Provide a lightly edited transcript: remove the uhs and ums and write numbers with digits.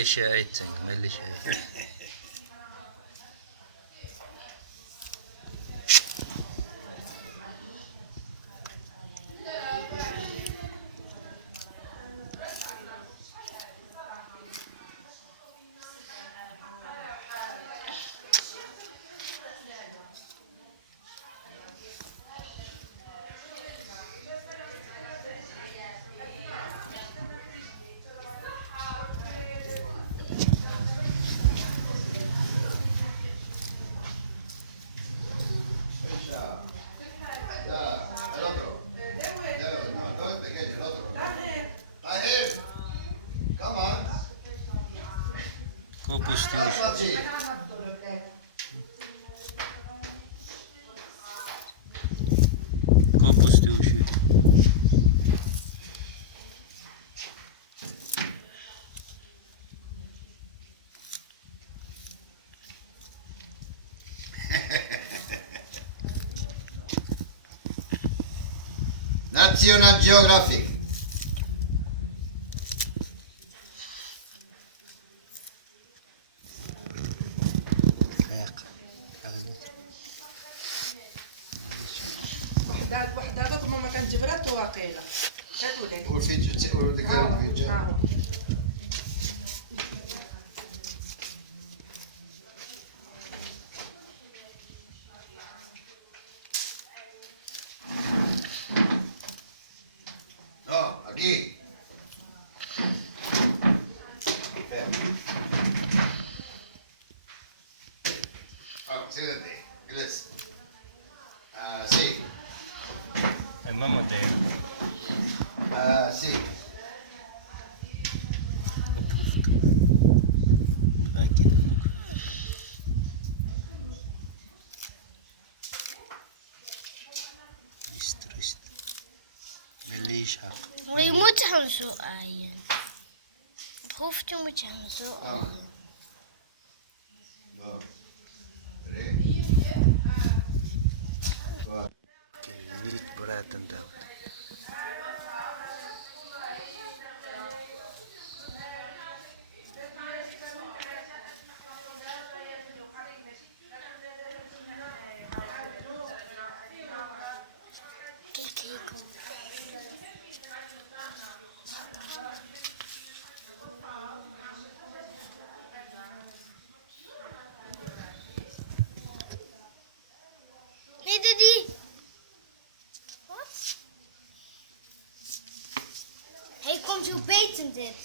Melli şahit sen, melli şahit. Kopustiyor. Kopustiyor şey. National Geographic. وحدات ماما كانت جبرات واقيلة هاتولي والفيديو والذكر الفيديو. Aquí. Siéntate. Sí. Mamma te. Sí. Trist. Melli şahit. Maar je moet hem zo aaien. Het hoofdje moet je hem zo aaien. Niet praten dan. Kijk, hier komt Nee, Daddy. Wat? Hij komt zo beter dit.